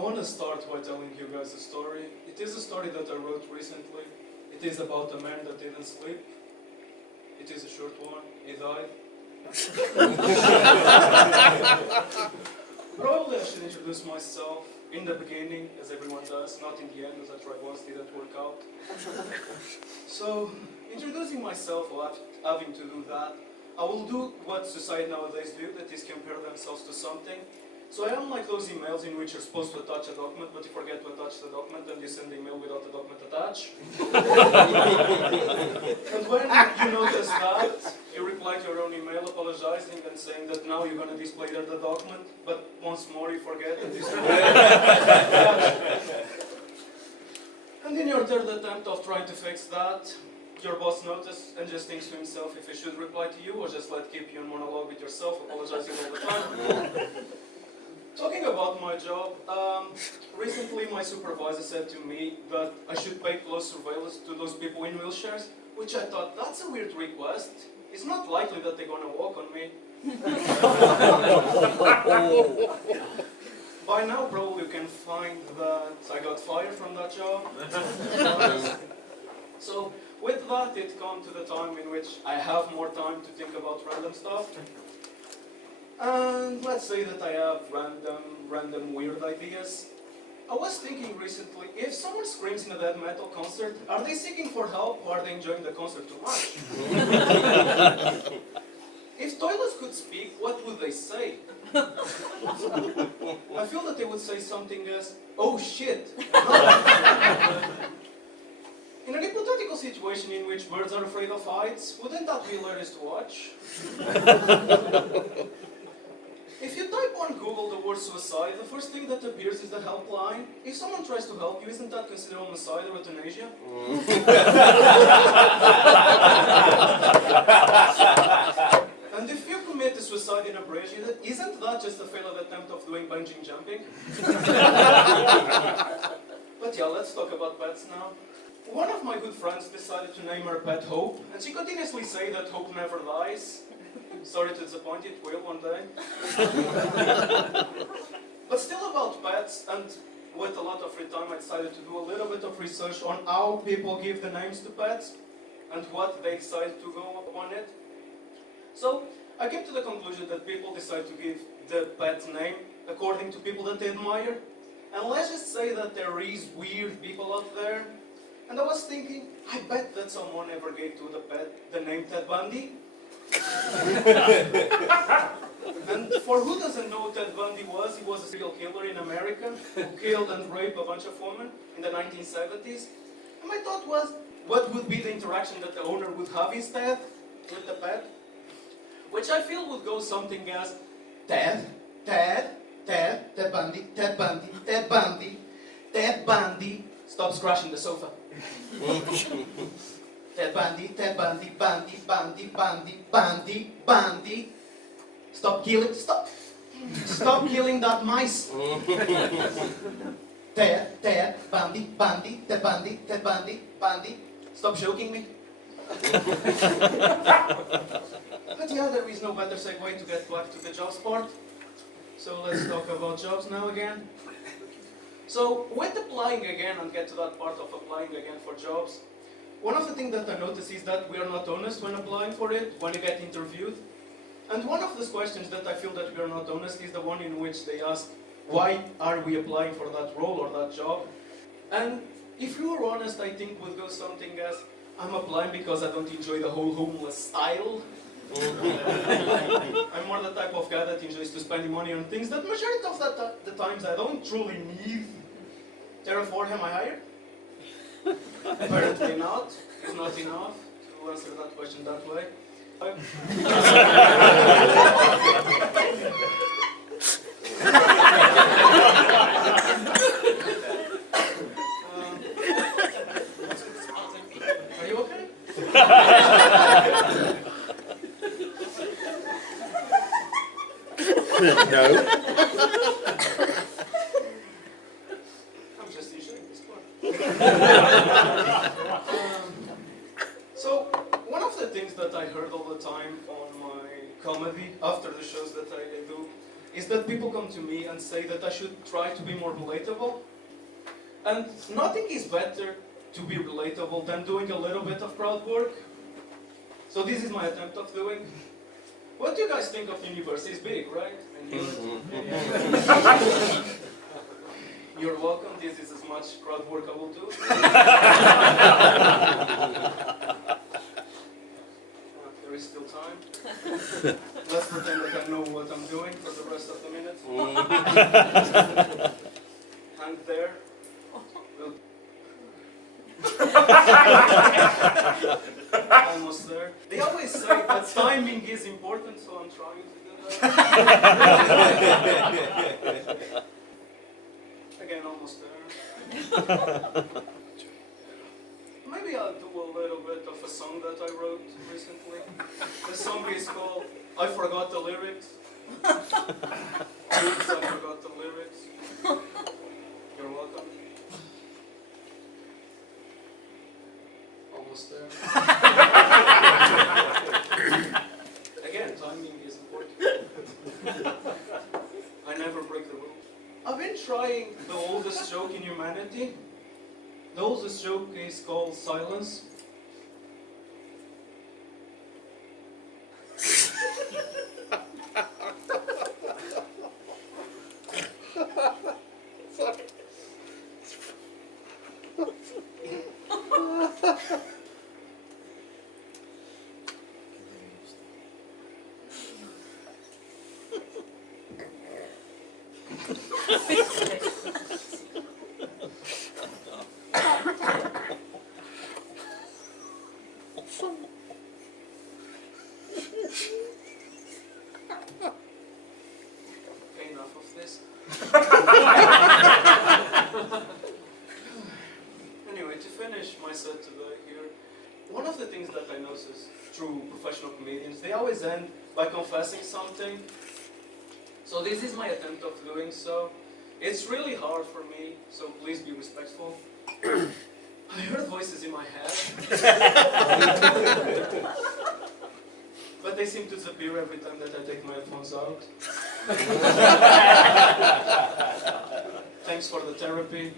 want to start by telling you guys a story. It is a story that I wrote recently. It is about a man that didn't sleep. It is a short one. He died. Probably I should introduce myself in the beginning, as everyone does, not in the end, as I tried once, didn't work out. So, introducing myself or having to do that, I will do what society nowadays do, that is compare themselves to something. So I am like those emails in which you're supposed to attach a document, but you forget to attach the document and you send the email without the document attached. And when you notice that, you reply to your own email apologizing and saying that now you're going to display there the document, but once more you forget and display And in your third attempt of trying to fix that, your boss notices and just thinks to himself if he should reply to you or just keep you in monologue with yourself, apologizing all the time. Talking about my job, recently my supervisor said to me that I should pay close surveillance to those people in wheelchairs, which I thought, that's a weird request. It's not likely that they're going to walk on me. By now, probably you can find that I got fired from that job. So, with that, it comes to the time in which I have more time to think about random stuff. And let's say that I have random weird ideas. I was thinking recently, if someone screams in a death metal concert, are they seeking for help or are they enjoying the concert too much? If toilets could speak, what would they say? I feel that they would say something as, oh shit. In a hypothetical situation in which birds are afraid of heights, wouldn't that be hilarious to watch? If you type on Google the word suicide, the first thing that appears is the helpline. If someone tries to help you, isn't that considered homicide or euthanasia? And if you commit a suicide in a bridge, isn't that just a failed attempt of doing bungee jumping? But yeah, let's talk about pets now. One of my good friends decided to name her pet Hope, and she continuously says that hope never dies. Sorry to disappoint you, it will one day. But still about pets, and with a lot of free time I decided to do a little bit of research on how people give the names to pets, and what they decide to go upon it. So, I came to the conclusion that people decide to give the pet name according to people that they admire. And let's just say that there is weird people out there. And I was thinking, I bet that someone ever gave to the pet the name Ted Bundy. And for who doesn't know who Ted Bundy was, he was a serial killer in America who killed and raped a bunch of women in the 1970s. And my thought was, what would be the interaction that the owner would have instead with the pet? Which I feel would go something as, Ted Bundy, Ted Bundy, Ted Bundy, Ted Bundy, stop scratching the sofa. Ted Bundy, Bundy, Bundy. Stop killing that mice. Ted Bundy, Ted Bundy. Stop joking me. But yeah, there is no better segue to get back to the jobs part. So let's talk about jobs now again. So with applying again, and get to that part of applying again for jobs, one of the things that I notice is that we are not honest when applying for it, when you get interviewed. And one of those questions that I feel that we are not honest is the one in which they ask, why are we applying for that role or that job? And if you were honest, I think would go something as, I'm applying because I don't enjoy the whole homeless style. I'm more the type of guy that enjoys to spend money on things that majority of the times I don't truly need. Therefore, am I hired? Apparently not. It's not enough to answer that question that way. Are you okay? No. I'm just enjoying this part. So, one of the things that I heard all the time on my comedy, after the shows that I do, is that people come to me and say that I should try to be more relatable. And nothing is better to be relatable than doing a little bit of crowd work. So this is my attempt of doing. What do you guys think of university? It's big, right? And you're welcome. This is as much crowd work I will do. There is still time. Let's pretend that I know what I'm doing for the rest of the minute. Hang there. Almost there. They always say that timing is important, so I'm trying to do that. Again, almost there. Maybe I'll do a little bit of a song that I wrote recently. The song is called I Forgot the Lyrics. Oops, I forgot the lyrics. You're welcome. Almost there. Again, timing is important. I never break the rules. I've been trying the oldest joke in humanity. The oldest joke is called silence. Okay, enough of this. Anyway, to finish my set today here, one of the things that I notice through professional comedians, they always end by confessing something. So this is my attempt of doing so. It's really hard for me, so please be respectful. I heard voices in my head. But they seem to disappear every time that I take my headphones out. Thanks for the therapy.